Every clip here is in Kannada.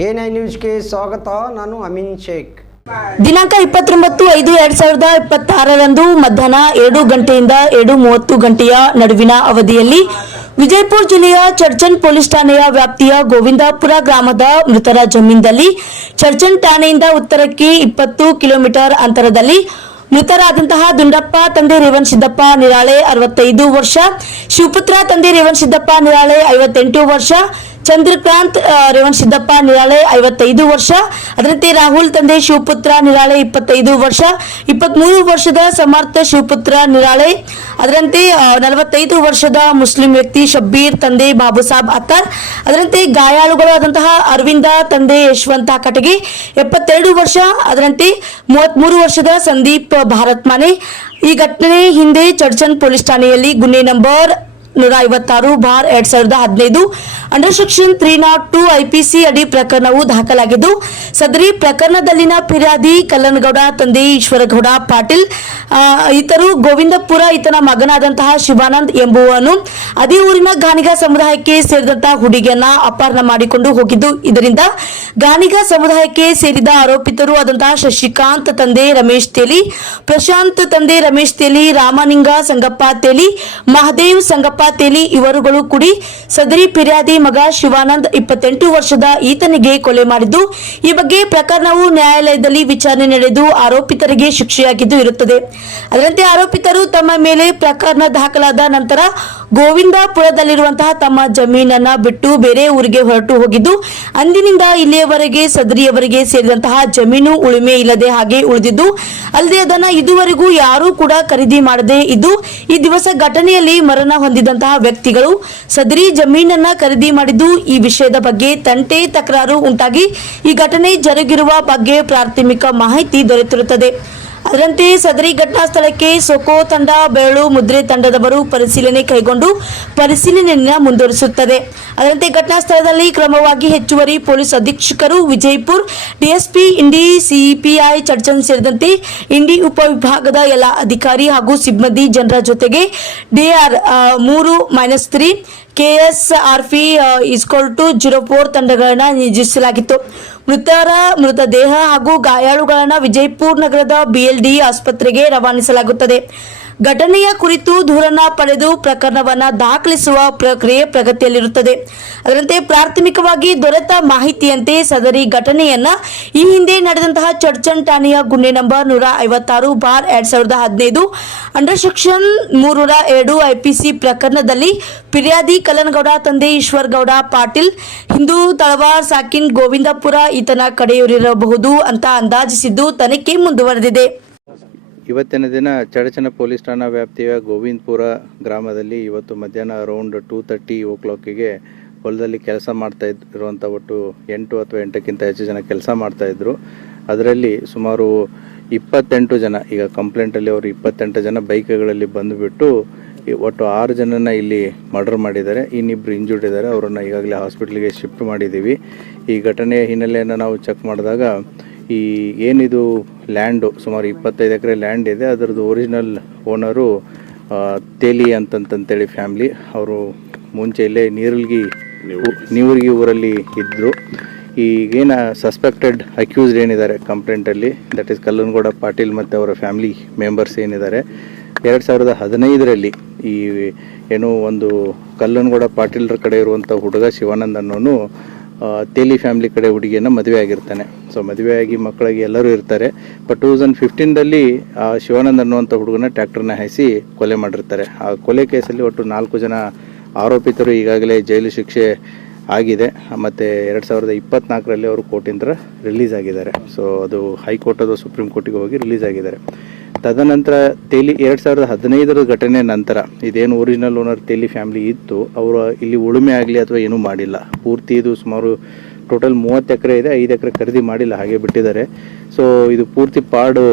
A9 ನ್ಯೂಸ್ಗೆ ಸ್ವಾಗತ. ನಾನು ಅಮೀನ್ ಶೇಖ್. ದಿನಾಂಕ 29/5/2026 ಮಧ್ಯಾಹ್ನ 2 ಗಂಟೆಯಿಂದ 7:30 ಗಂಟೆಯ ನಡುವಿನ ಅವಧಿಯಲ್ಲಿ ವಿಜಯಪುರ ಜಿಲ್ಲೆಯ ಚರ್ಚನ್ ಪೊಲೀಸ್ ಠಾಣೆಯ ವ್ಯಾಪ್ತಿಯ ಗೋವಿಂದಪುರ ಗ್ರಾಮದ ಮೃತರ ಜಮೀನಿನಲ್ಲಿ ಚರ್ಚನ್ ಠಾಣೆಯಿಂದ ಉತ್ತರಕ್ಕೆ 20 ಕಿಲೋಮೀಟರ್ ಅಂತರದಲ್ಲಿ ಮೃತರಾದಂತಹ ದುಂಡಪ್ಪ ತಂದೆ ರೇವಣ್ ಸಿದ್ದಪ್ಪ ನಿರಾಳೆ 65 ವರ್ಷ, ಶಿವಪುತ್ರ ತಂದೆ ರೇವಣ್ ಸಿದ್ದಪ್ಪ ನಿರಾಳೆ 58 ವರ್ಷ, ಚಂದ್ರಕಾಂತ್ ರೇವಣ್ ಸಿದ್ದಪ್ಪ ನಿರಾಳೆ 55 ವರ್ಷ, ಅದರಂತೆ ರಾಹುಲ್ ತಂದೆ ಶಿವಪುತ್ರ ನಿರಾಳೆ 25 ವರ್ಷ, 23 ವರ್ಷದ ಸಮರ್ಥ ಶಿವಪುತ್ರ ನಿರಾಳೆ, ಅದರಂತೆ 45 ವರ್ಷದ ಮುಸ್ಲಿಂ ವ್ಯಕ್ತಿ ಶಬ್ಬೀರ್ ತಂದೆ ಬಾಬು ಸಾಬ್ ಅತ್ತಾರ್, ಅದರಂತೆ ಗಾಯಾಳುಗಳು ಆದಂತಹ ಅರವಿಂದ ತಂದೆ ಯಶವಂತ ಕಟಗಿ 72 ವರ್ಷ, ಅದರಂತೆ 33 ವರ್ಷದ ಸಂದೀಪ್ ಭಾರತ್ ಮಾನೆ. ಈ ಘಟನೆ ಹಿಂದೆ ಚರ್ಚನ್ ಪೊಲೀಸ್ ಠಾಣೆಯಲ್ಲಿ ಗುನ್ನೆ ನಂಬರ್ 156/2015 ಅಂಡರ್ ಸೆಕ್ಷನ್ 302 ಐಪಿಸಿ ಅಡಿ ಪ್ರಕರಣವು ದಾಖಲಾಗಿದ್ದು, ಸದರಿ ಪ್ರಕರಣದಲ್ಲಿನ ಫಿರ್ಯಾದಿ ಕಲ್ಲನಗೌಡ ತಂದೆ ಈಶ್ವರಗೌಡ ಪಾಟೀಲ್ ಈತರು ಗೋವಿಂದಪುರ ಈತನ ಮಗನಾದಂತಹ ಶಿವಾನಂದ್ ಎಂಬುವನು ಅದೇ ಊರಿನ ಗಾಣಿಗ ಸಮುದಾಯಕ್ಕೆ ಸೇರಿದಂತಹ ಹುಡುಗಿಯನ್ನ ಅಪಹರಣ ಮಾಡಿಕೊಂಡು ಹೋಗಿದ್ದು, ಇದರಿಂದ ಗಾಣಿಗ ಸಮುದಾಯಕ್ಕೆ ಸೇರಿದ ಆರೋಪಿತರು ಆದಂತಹ ಶಶಿಕಾಂತ್ ತಂದೆ ರಮೇಶ್ ತೇಲಿ, ಪ್ರಶಾಂತ್ ತಂದೆ ರಮೇಶ್ ತೇಲಿ, ರಾಮನಿಂಗ ಸಂಗಪ್ಪ ತೇಲಿ, ಮಹದೇವ್ ಸಂಗಪ್ಪ ತೇಲಿ ಇವರುಗಳು ಕೂಡಿ ಸದರಿ ಫಿರ್ಯಾದಿ ಮಗ ಶಿವಾನಂದ್ 28 ವರ್ಷದ ಈತನಿಗೆ ಕೊಲೆ ಮಾಡಿದ್ದು, ಈ ಬಗ್ಗೆ ಪ್ರಕರಣವು ನ್ಯಾಯಾಲಯದಲ್ಲಿ ವಿಚಾರಣೆ ನಡೆದು ಆರೋಪಿತರಿಗೆ ಶಿಕ್ಷೆಯಾಗಿದ್ದು ಇರುತ್ತದೆ. ಅದರಂತೆ ಆರೋಪಿತರು ತಮ್ಮ ಮೇಲೆ ಪ್ರಕರಣ ದಾಖಲಾದ ನಂತರ ಗೋವಿಂದಪುರದಲ್ಲಿರುವಂತಹ ತಮ್ಮ ಜಮೀನನ್ನ ಬಿಟ್ಟು ಬೇರೆ ಊರಿಗೆ ಹೊರಟು ಹೋಗಿದ್ದು, ಅಂದಿನಿಂದ ಇಲ್ಲಿಯವರೆಗೆ ಸದರಿಯವರಿಗೆ ಸೇರಿದಂತಹ ಜಮೀನು ಉಳುಮೆ ಇಲ್ಲದೆ ಹಾಗೆ ಉಳಿದಿದ್ದು, ಅಲ್ಲದೆ ಅದನ್ನ ಇದುವರೆಗೂ ಯಾರೂ ಕೂಡ ಖರೀದಿ ಮಾಡದೆ ಇದ್ದು, ಈ ದಿವಸ ಘಟನೆಯಲ್ಲಿ ಮರಣ ಹೊಂದಿದಂತಹ ವ್ಯಕ್ತಿಗಳು ಸದರಿ ಜಮೀನನ್ನ ಖರೀದಿ ಮಾಡಿದ್ದು, ಈ ವಿಷಯದ ಬಗ್ಗೆ ತಂಟೆ ತಕರಾರು ಉಂಟಾಗಿ ಈ ಘಟನೆ ಜರುಗಿರುವ ಬಗ್ಗೆ ಪ್ರಾಥಮಿಕ ಮಾಹಿತಿ ದೊರೆತಿರುತ್ತದೆ. ಅದರಂತೆ ಸದರಿ ಘಟನಾ ಸ್ಥಳಕ್ಕೆ ಸೊಕೋ ತಂಡ, ಬೆರಳು ಮುದ್ರೆ ತಂಡದವರು ಪರಿಶೀಲನೆ ಕೈಗೊಂಡು ಪರಿಶೀಲನೆಯನ್ನು ಮುಂದುವರಿಸುತ್ತದೆ. ಅದರಂತೆ ಘಟನಾ ಸ್ಥಳದಲ್ಲಿ ಕ್ರಮವಾಗಿ ಹೆಚ್ಚುವರಿ ಪೊಲೀಸ್ ಅಧೀಕ್ಷಕರು ವಿಜಯಪುರ, ಡಿಎಸ್ಪಿ ಇಂಡಿ, ಸಿಪಿಐ ಚರ್ಚನ್ ಸೇರಿದಂತೆ ಇಂಡಿ ಉಪವಿಭಾಗದ ಎಲ್ಲ ಅಧಿಕಾರಿ ಹಾಗೂ ಸಿಬ್ಬಂದಿ ಜನರ ಜೊತೆಗೆ ಡಿಆರ್ 3-3 KSRP =04 ತಂಡಗಳನ್ನು ನಿಯೋಜಿಸಲಾಗಿತ್ತು. ಮೃತದೇಹ ಹಾಗೂ ಗಾಯಾಳುಗಳನ್ನು ವಿಜಯಪುರ ನಗರದ BLD ಆಸ್ಪತ್ರೆಗೆ ರವಾನಿಸಲಾಗುತ್ತದೆ. ಘಟನೆಯ ಕುರಿತು ದೂರನ್ನ ಪಡೆದು ಪ್ರಕರಣವನ್ನ ದಾಖಲಿಸುವ ಪ್ರಕ್ರಿಯೆ ಪ್ರಗತಿಯಲ್ಲಿರುತ್ತದೆ. ಅದರಂತೆ ಪ್ರಾಥಮಿಕವಾಗಿ ದೊರೆತ ಮಾಹಿತಿಯಂತೆ ಸದರಿ ಘಟನೆಯನ್ನ ಈ ಹಿಂದೆ ನಡೆದಂತಹ ಚರ್ಚನ್ ಠಾಣೆಯ ಗುನ್ನೆ ನಂಬರ್ 156/2015 ಅಂಡರ್ ಸೆಕ್ಷನ್ 302 ಐಪಿಸಿ ಪ್ರಕರಣದಲ್ಲಿ ಫಿರ್ಯಾದಿ ಕಲ್ಲನಗೌಡ ತಂದೆ ಈಶ್ವರಗೌಡ ಪಾಟೀಲ್ ಹಿಂದೂ ತಳವಾರ್ ಸಾಕಿನ್ ಗೋವಿಂದಪುರ ಈತನ ಕಡೆಯವರಿರಬಹುದು ಅಂತ ಅಂದಾಜಿಸಿದ್ದು ತನಿಖೆ ಮುಂದುವರೆದಿದೆ. ಇವತ್ತಿನ ದಿನ ಚಡಚನ ಪೊಲೀಸ್ ಠಾಣಾ ವ್ಯಾಪ್ತಿಯ ಗೋವಿಂದಪುರ ಗ್ರಾಮದಲ್ಲಿ ಇವತ್ತು ಮಧ್ಯಾಹ್ನ ಅರೌಂಡ್ 2:30 ಓ ಕ್ಲಾಕಿಗೆ ಹೊಲದಲ್ಲಿ ಕೆಲಸ ಮಾಡ್ತಾ ಇರುವಂಥ ಒಟ್ಟು 8 ಅಥವಾ 8ಕ್ಕಿಂತ ಹೆಚ್ಚು ಜನ ಕೆಲಸ ಮಾಡ್ತಾ ಇದ್ರು. ಅದರಲ್ಲಿ ಸುಮಾರು 28 ಜನ, ಈಗ ಕಂಪ್ಲೇಂಟಲ್ಲಿ ಅವರು 28 ಜನ ಬೈಕ್ಗಳಲ್ಲಿ ಬಂದುಬಿಟ್ಟು ಒಟ್ಟು 6 ಜನನ ಇಲ್ಲಿ ಮರ್ಡರ್ ಮಾಡಿದ್ದಾರೆ. ಇನ್ನಿಬ್ಬರು ಇಂಜೂರ್ಡ್ ಇದ್ದಾರೆ. ಅವರನ್ನು ಈಗಾಗಲೇ ಹಾಸ್ಪಿಟ್ಲಿಗೆ ಶಿಫ್ಟ್ ಮಾಡಿದ್ದೀವಿ. ಈ ಘಟನೆಯ ಹಿನ್ನೆಲೆಯನ್ನು ನಾವು ಚೆಕ್ ಮಾಡಿದಾಗ ಈ ಏನಿದು ಲ್ಯಾಂಡು ಸುಮಾರು 25 ಎಕರೆ ಲ್ಯಾಂಡ್ ಇದೆ, ಅದರದ್ದು ಒರಿಜಿನಲ್ ಓನರು ತೇಲಿ ಅಂತಂತೇಳಿ ಫ್ಯಾಮ್ಲಿ. ಅವರು ಮುಂಚೆ ಇಲ್ಲೇ ನೀವರ್ಗಿ ಊರಲ್ಲಿ ಇದ್ದರು. ಈಗೇನು ಸಸ್ಪೆಕ್ಟೆಡ್ ಅಕ್ಯೂಸ್ಡ್ ಏನಿದ್ದಾರೆ ಕಂಪ್ಲೇಂಟಲ್ಲಿ, ದಟ್ ಈಸ್ ಕಲ್ಲನಗೌಡ ಪಾಟೀಲ್ ಮತ್ತು ಅವರ ಫ್ಯಾಮಿಲಿ ಮೆಂಬರ್ಸ್ ಏನಿದ್ದಾರೆ, 2015ರಲ್ಲಿ ಈ ಏನು ಒಂದು ಕಲ್ಲನಗೌಡ ಪಾಟೀಲ್ರ ಕಡೆ ಇರುವಂಥ ಹುಡುಗ ಶಿವಾನಂದ್ ಅನ್ನೋನು ತೇಲಿ ಫ್ಯಾಮಿಲಿ ಕಡೆ ಹುಡುಗಿಯನ್ನು ಮದುವೆ ಆಗಿರ್ತಾನೆ. ಸೊ ಮದುವೆಯಾಗಿ ಮಕ್ಕಳಿಗೆ ಎಲ್ಲರೂ ಇರ್ತಾರೆ. ಬಟ್ 2015ರಲ್ಲಿ ಶಿವಾನಂದ್ ಅನ್ನುವಂಥ ಹುಡುಗನ ಟ್ರ್ಯಾಕ್ಟರ್ನ ಹಾಯಿಸಿ ಕೊಲೆ ಮಾಡಿರ್ತಾರೆ. ಆ ಕೊಲೆ ಕೇಸಲ್ಲಿ ಒಟ್ಟು 4 ಜನ ಆರೋಪಿತರು ಈಗಾಗಲೇ ಜೈಲು ಶಿಕ್ಷೆ ಆಗಿದೆ. ಮತ್ತು 2024ರಲ್ಲಿ ಅವರು ಕೋರ್ಟಿಂದ ರಿಲೀಸ್ ಆಗಿದ್ದಾರೆ. ಸೊ ಅದು ಹೈಕೋರ್ಟ್ ಅಥವಾ ಸುಪ್ರೀಂ ಕೋರ್ಟಿಗೆ ಹೋಗಿ ರಿಲೀಸ್ ಆಗಿದ್ದಾರೆ. ತದನಂತರ ತೇಲಿ 2015ರ ಘಟನೆ ನಂತರ ಇದೇನು ಒರಿಜಿನಲ್ ಓನರ್ ತೇಲಿ ಫ್ಯಾಮಿಲಿ ಇತ್ತು, ಅವರು ಇಲ್ಲಿ ಉಳುಮೆ ಆಗಲಿ ಅಥವಾ ಏನೂ ಮಾಡಿಲ್ಲ. ಪೂರ್ತಿ ಇದು ಸುಮಾರು ಟೋಟಲ್ 30 ಎಕರೆ ಇದೆ, 5 ಎಕರೆ ಖರೀದಿ ಮಾಡಿಲ್ಲ, ಹಾಗೆ ಬಿಟ್ಟಿದ್ದಾರೆ. ಸೊ ಇದು ಪೂರ್ತಿ ಪಾಡು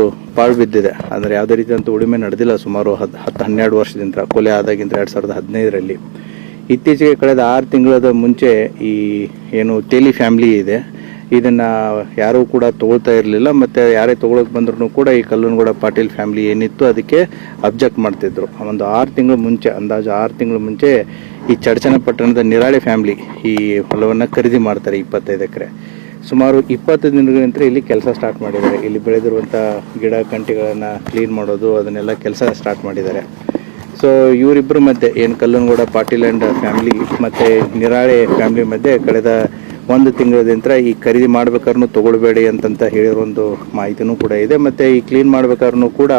ಬಿದ್ದಿದೆ. ಅಂದರೆ ಯಾವುದೇ ರೀತಿಯಂಥ ಉಳುಮೆ ನಡೆದಿಲ್ಲ ಸುಮಾರು 10-12 ವರ್ಷದಿಂದ, ಕೊಲೆ ಆದಾಗಿಂತ 2015ರಲ್ಲಿ. ಇತ್ತೀಚೆಗೆ ಕಳೆದ 6 ತಿಂಗಳ ಮುಂಚೆ ಈ ಏನು ತೇಲಿ ಫ್ಯಾಮಿಲಿ ಇದೆ, ಇದನ್ನು ಯಾರೂ ಕೂಡ ತೊಗೊಳ್ತಾ ಇರಲಿಲ್ಲ. ಮತ್ತು ಯಾರೇ ತೊಗೊಳಕ್ಕೆ ಬಂದ್ರೂ ಕೂಡ ಈ ಕಲ್ಲನಗೌಡ ಪಾಟೀಲ್ ಫ್ಯಾಮಿಲಿ ಏನಿತ್ತು ಅದಕ್ಕೆ ಅಬ್ಜೆಕ್ಟ್ ಮಾಡ್ತಿದ್ರು. ಒಂದು 6 ತಿಂಗಳ ಮುಂಚೆ, ಅಂದಾಜು 6 ತಿಂಗಳ ಮುಂಚೆ ಈ ಚಡಚನ ಪಟ್ಟಣದ ನಿರಾಳೆ ಫ್ಯಾಮಿಲಿ ಈ ಹೊಲವನ್ನು ಖರೀದಿ ಮಾಡ್ತಾರೆ 25 ಎಕರೆ. ಸುಮಾರು 20 ದಿನಗಳಿಂದ ಇಲ್ಲಿ ಕೆಲಸ ಸ್ಟಾರ್ಟ್ ಮಾಡಿದ್ದಾರೆ. ಇಲ್ಲಿ ಬೆಳೆದಿರುವಂಥ ಗಿಡ ಕಂಟಿಗಳನ್ನು ಕ್ಲೀನ್ ಮಾಡೋದು ಅದನ್ನೆಲ್ಲ ಕೆಲಸ ಸ್ಟಾರ್ಟ್ ಮಾಡಿದ್ದಾರೆ. ಸೊ ಇವರಿಬ್ಬರ ಮಧ್ಯೆ ಏನು ಕಲ್ಲನಗೌಡ ಪಾಟೀಲ್ ಆ್ಯಂಡ್ ಫ್ಯಾಮಿಲಿ ಮತ್ತು ನಿರಾಳೆ ಫ್ಯಾಮಿಲಿ ಮಧ್ಯೆ ಕಳೆದ 1 ತಿಂಗಳಿಂದ ಈ ಖರೀದಿ ಮಾಡ್ಬೇಕಾದ್ರೂ ತೊಗೊಳ್ಬೇಡಿ ಅಂತಂತ ಹೇಳಿರೋ ಒಂದು ಮಾಹಿತಿನೂ ಕೂಡ ಇದೆ. ಮತ್ತು ಈ ಕ್ಲೀನ್ ಮಾಡ್ಬೇಕಾದ್ರೂ ಕೂಡ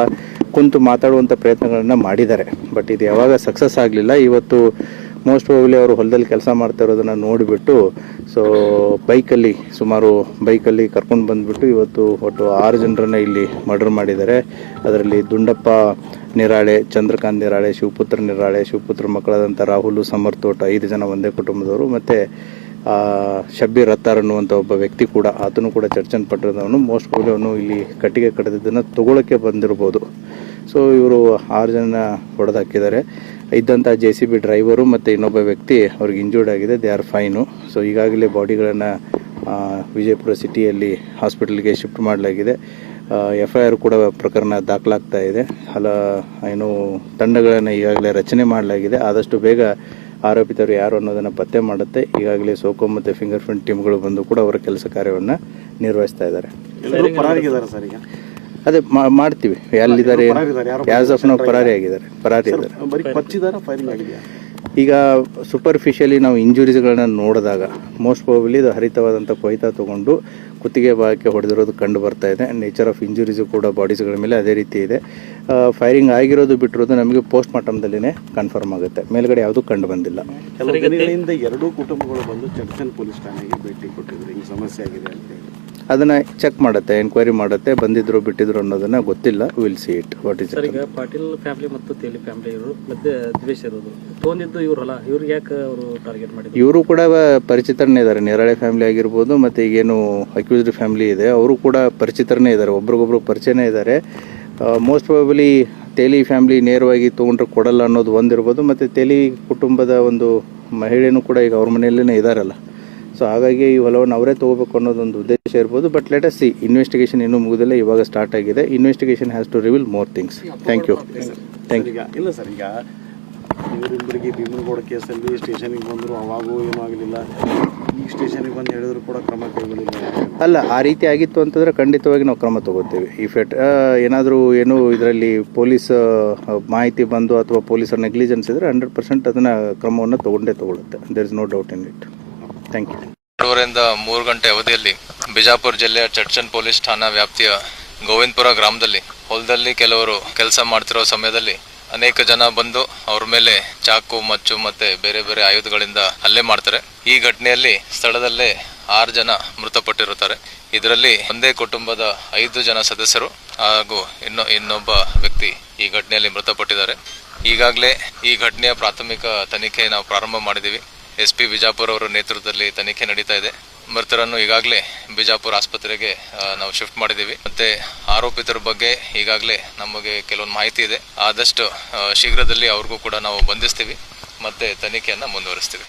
ಕುಂತು ಮಾತಾಡುವಂಥ ಪ್ರಯತ್ನಗಳನ್ನು ಮಾಡಿದ್ದಾರೆ. ಬಟ್ ಇದು ಯಾವಾಗ ಸಕ್ಸಸ್ ಆಗಲಿಲ್ಲ. ಇವತ್ತು ಮೋಸ್ಟ್ ಪ್ರಾಬಬ್ಲಿ ಅವರು ಹೊಲದಲ್ಲಿ ಕೆಲಸ ಮಾಡ್ತಾ ಇರೋದನ್ನು ನೋಡಿಬಿಟ್ಟು ಸೊ ಬೈಕಲ್ಲಿ ಕರ್ಕೊಂಡು ಬಂದುಬಿಟ್ಟು ಇವತ್ತು ಒಟ್ಟು 6 ಜನರನ್ನು ಇಲ್ಲಿ ಮರ್ಡರ್ ಮಾಡಿದ್ದಾರೆ. ಅದರಲ್ಲಿ ದುಂಡಪ್ಪ ನಿರಾಳೆ, ಚಂದ್ರಕಾಂತ್ ನಿರಾಳೆ, ಶಿವಪುತ್ರ ನಿರಾಳೆ, ಶಿವಪುತ್ರ ಮಕ್ಕಳಾದಂಥ ರಾಹುಲ್ ಸಮರ್ಥ, ಒಟ್ಟು 5 ಜನ ಒಂದೇ ಕುಟುಂಬದವರು. ಮತ್ತು ಶಬ್ಬೀರ್ ಅತ್ತಾರ್ ಅನ್ನುವಂಥ ಒಬ್ಬ ವ್ಯಕ್ತಿ ಕೂಡ, ಆತನು ಕೂಡ ಚರ್ಚನ್ ಪಟ್ಟಣದವನು. ಮೋಸ್ಟ್ ಪ್ರಾಬಬ್ಲಿ ಅವನು ಇಲ್ಲಿ ಕಟ್ಟಿಗೆ ಕಡಿದಿದ್ದನ್ನು ತಗೊಳ್ಳೋಕ್ಕೆ ಬಂದಿರ್ಬೋದು. ಸೊ ಇವರು 6 ಜನ ಹೊಡೆದಾಕಿದ್ದಾರೆ. ಇದ್ದಂಥ JCB ಡ್ರೈವರು ಮತ್ತು ಇನ್ನೊಬ್ಬ ವ್ಯಕ್ತಿ ಅವ್ರಿಗೆ ಇಂಜೂರ್ಡ್ ಆಗಿದೆ. They are fine. ಸೊ ಈಗಾಗಲೇ ಬಾಡಿಗಳನ್ನು ವಿಜಯಪುರ ಸಿಟಿಯಲ್ಲಿ ಹಾಸ್ಪಿಟಲ್ಗೆ ಶಿಫ್ಟ್ ಮಾಡಲಾಗಿದೆ. FIR ಕೂಡ ಪ್ರಕರಣ ದಾಖಲಾಗ್ತಾ ಇದೆ. ತಂಡಗಳನ್ನು ಈಗಾಗಲೇ ರಚನೆ ಮಾಡಲಾಗಿದೆ. ಆದಷ್ಟು ಬೇಗ ಆರೋಪಿತರು ಯಾರು ಅನ್ನೋದನ್ನು ಪತ್ತೆ ಮಾಡುತ್ತೆ. ಈಗಾಗಲೇ ಸೋಕೋ ಮತ್ತು ಫಿಂಗರ್ ಪ್ರಿಂಟ್ ಟೀಮ್ಗಳು ಬಂದು ಕೂಡ ಅವರ ಕೆಲಸ ಕಾರ್ಯವನ್ನು ನಿರ್ವಹಿಸ್ತಾ ಇದ್ದಾರೆ. ಅದೇ ಮಾಡ್ತೀವಿ. ಎಲ್ಲಿದ್ದಾರೆ ಆಸ್ ಆಫ್ ನಾವು ಪರಾರಿ ಇದ್ದಾರೆ. ಈಗ ಸೂಪರ್ಫಿಷಿಯಲಿ ನಾವು ಇಂಜುರೀಸ್ಗಳನ್ನ ನೋಡಿದಾಗ ಮೋಸ್ಟ್ ಪ್ರಾಬಬ್ಲಿ ಇದು ಹರಿತವಾದಂಥ ಕೊಯ್ತಾ ತೊಗೊಂಡು ಕುತ್ತಿಗೆ ಭಾಗಕ್ಕೆ ಹೊಡೆದಿರೋದು ಕಂಡು ಬರ್ತಾ ಇದೆ. ನೇಚರ್ ಆಫ್ ಇಂಜುರೀಸು ಕೂಡ ಬಾಡೀಸ್ಗಳ ಮೇಲೆ ಅದೇ ರೀತಿ ಇದೆ. ಫೈರಿಂಗ್ ಆಗಿರೋದು ಬಿಟ್ಟಿರೋದು ನಮಗೆ ಪೋಸ್ಟ್ ಮಾರ್ಟಮ್ದಲ್ಲಿನೇ ಕನ್ಫರ್ಮ್ ಆಗುತ್ತೆ. ಮೇಲ್ಗಡೆ ಯಾವುದೂ ಕಂಡು ಬಂದಿಲ್ಲ. ಕೆಲವು ದಿನಗಳಿಂದ 2 ಕುಟುಂಬಗಳು ಬಂದು ಚರ್ಚನ್ ಪೊಲೀಸ್ ಠಾಣೆಗೆ ಭೇಟಿ ಕೊಟ್ಟಿದ್ರು. ಈ ಸಮಸ್ಯೆ ಆಗಿದೆ ಅಂತ ಹೇಳಿ ಅದನ್ನು ಚೆಕ್ ಮಾಡುತ್ತೆ, ಎನ್ಕ್ವೈರಿ ಮಾಡುತ್ತೆ. ಬಂದಿದ್ರು ಬಿಟ್ಟಿದ್ರು ಅನ್ನೋದನ್ನ ಗೊತ್ತಿಲ್ಲ. Will see it what is. ಈಗ ಪಾಟೀಲ್ ಫ್ಯಾಮಿಲಿ ಮತ್ತು ತೇಲಿ ಫ್ಯಾಮಿಲಿ ಇವರು ಮತ್ತೆ ದ್ವೇಷ ಇರೋದು ತೊಗೊಂಡಿದ್ದು ಇವರಲ್ಲ, ಇವ್ರಿಗೆ ಯಾಕೆ ಅವರು ಟಾರ್ಗೆಟ್ ಮಾಡಿದ್ರು? ಇವರು ಕೂಡ ಪರಿಚಿತರನ್ನೇ ಇದ್ದಾರೆ. ನಿರಾಳೆ ಫ್ಯಾಮಿಲಿ ಆಗಿರ್ಬೋದು ಮತ್ತು ಈಗೇನು ಅಕ್ಯೂಸ್ಡ್ ಫ್ಯಾಮಿಲಿ ಇದೆ ಅವರು ಕೂಡ ಪರಿಚಿತರನ್ನೇ ಇದ್ದಾರೆ, ಒಬ್ರಿಗೊಬ್ರು ಪರಿಚಯನೇ ಇದ್ದಾರೆ. ಮೋಸ್ಟ್ ಪ್ರಾಬಬ್ಲಿ ತೇಲಿ ಫ್ಯಾಮಿಲಿ ನೇರವಾಗಿ ತೊಗೊಂಡ್ರೆ ಕೊಡಲ್ಲ ಅನ್ನೋದು ಒಂದಿರ್ಬೋದು. ಮತ್ತು ತೇಲಿ ಕುಟುಂಬದ ಒಂದು ಮಹಿಳೆಯೂ ಕೂಡ ಈಗ ಅವ್ರ ಮನೆಯಲ್ಲೇ ಇದ್ದಾರಲ್ಲ. ಸೊ ಹಾಗಾಗಿ ಈ ಹೊಲವನ್ನು ಅವರೇ ತೊಗೋಬೇಕು ಅನ್ನೋದೊಂದು ಉದ್ದೇಶ ಇರ್ಬೋದು. But let us see. Investigation ಇನ್ನೂ ಮುಗಿದಿಲ್ಲ, ಇವಾಗ ಸ್ಟಾರ್ಟ್ ಆಗಿದೆ. Investigation has to reveal more things. Thank you. ಇಲ್ಲ ಸರ್, ಈಗ ಇವರಿಬ್ಬರಿಗೆ ಭೀಮನಗೌಡ ಕೇಸಲ್ಲಿ ಸ್ಟೇಷನಿಗೆ ಬಂದರು, ಅವಾಗೂ ಏನೂ ಆಗಲಿಲ್ಲ. ಈಗ ಸ್ಟೇಷನಿಗೆ ಬಂದು ಹೇಳಿದ್ರು ಕೂಡ ಕ್ರಮ ಕೈಗೊಳ್ಳಿಲ್ಲ. ಅಲ್ಲ, ಆ ರೀತಿ ಆಗಿತ್ತು ಅಂತಂದರೆ ಖಂಡಿತವಾಗಿ ನಾವು ಕ್ರಮ ತಗೋತೀವಿ. ಇಫ್ ಏನಾದರೂ ಇದರಲ್ಲಿ ಪೊಲೀಸ್ ಮಾಹಿತಿ ಬಂದು ಅಥವಾ ಪೊಲೀಸರ ನೆಗ್ಲಿಜೆನ್ಸ್ ಇದ್ದರೆ 100% ಅದನ್ನು ಕ್ರಮವನ್ನು ತಗೊಳ್ಳುತ್ತೆ. There is no doubt in it. Thank you. 2 3 ಗಂಟೆ ಅವಧಿಯಲ್ಲಿ ಬಿಜಾಪುರ ಜಿಲ್ಲೆಯ ಚರ್ಚನ್ ಪೊಲೀಸ್ ಠಾಣಾ ವ್ಯಾಪ್ತಿಯ ಗೋವಿಂದಪುರ ಗ್ರಾಮದಲ್ಲಿ ಹೊಲದಲ್ಲಿ ಕೆಲವರು ಕೆಲಸ ಮಾಡ್ತಿರೋ ಸಮಯದಲ್ಲಿ ಅನೇಕ ಜನ ಬಂದು ಅವ್ರ ಮೇಲೆ ಚಾಕು, ಮಚ್ಚು ಮತ್ತೆ ಬೇರೆ ಬೇರೆ ಆಯುಧಗಳಿಂದ ಹಲ್ಲೆ ಮಾಡ್ತಾರೆ. ಈ ಘಟನೆಯಲ್ಲಿ ಸ್ಥಳದಲ್ಲೇ 6 ಜನ ಮೃತಪಟ್ಟಿರುತ್ತಾರೆ. ಇದರಲ್ಲಿ ಒಂದೇ ಕುಟುಂಬದ 5 ಜನ ಸದಸ್ಯರು ಹಾಗೂ ಇನ್ನೊಬ್ಬ ವ್ಯಕ್ತಿ ಈ ಘಟನೆಯಲ್ಲಿ ಮೃತಪಟ್ಟಿದ್ದಾರೆ. ಈಗಾಗಲೇ ಈ ಘಟನೆಯ ಪ್ರಾಥಮಿಕ ತನಿಖೆ ನಾವು ಪ್ರಾರಂಭ ಮಾಡಿದ್ದೀವಿ. SP ಬಿಜಾಪುರ ಅವರ ನೇತೃತ್ವದಲ್ಲಿ ತನಿಖೆ ನಡೀತಾ ಇದೆ. ಮೃತರನ್ನು ಈಗಾಗಲೇ ಬಿಜಾಪುರ ಆಸ್ಪತ್ರೆಗೆ ನಾವು ಶಿಫ್ಟ್ ಮಾಡಿದ್ದೀವಿ. ಮತ್ತೆ ಆರೋಪಿತರ ಬಗ್ಗೆ ಈಗಾಗಲೇ ನಮಗೆ ಕೆಲವೊಂದು ಮಾಹಿತಿ ಇದೆ. ಆದಷ್ಟು ಶೀಘ್ರದಲ್ಲಿ ಅವ್ರಿಗೂ ಕೂಡ ನಾವು ಬಂಧಿಸ್ತೀವಿ ಮತ್ತೆ ತನಿಖೆಯನ್ನು ಮುಂದುವರಿಸ್ತೀವಿ.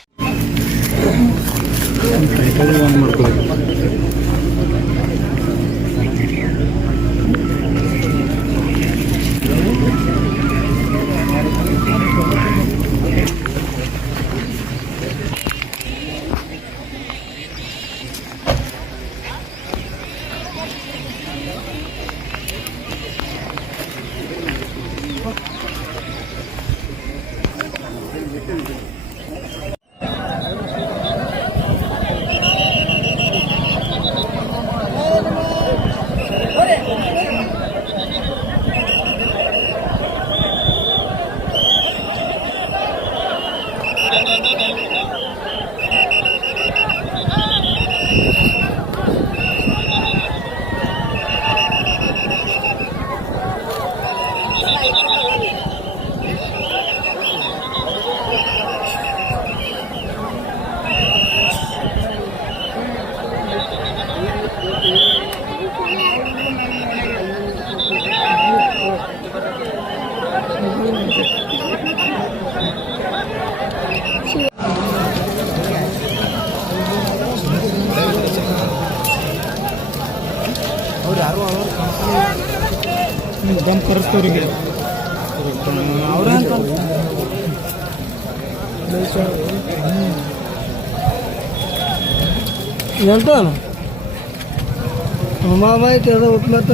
ದಮ್ ಕರೆಸ್ತವ್ರಿಗೆ ಅವರೇ ಅಂತ ಹೇಳ್ತಾನ ಮಾಹಿತಿ ಅದು ಉತ್ಮತ್ತ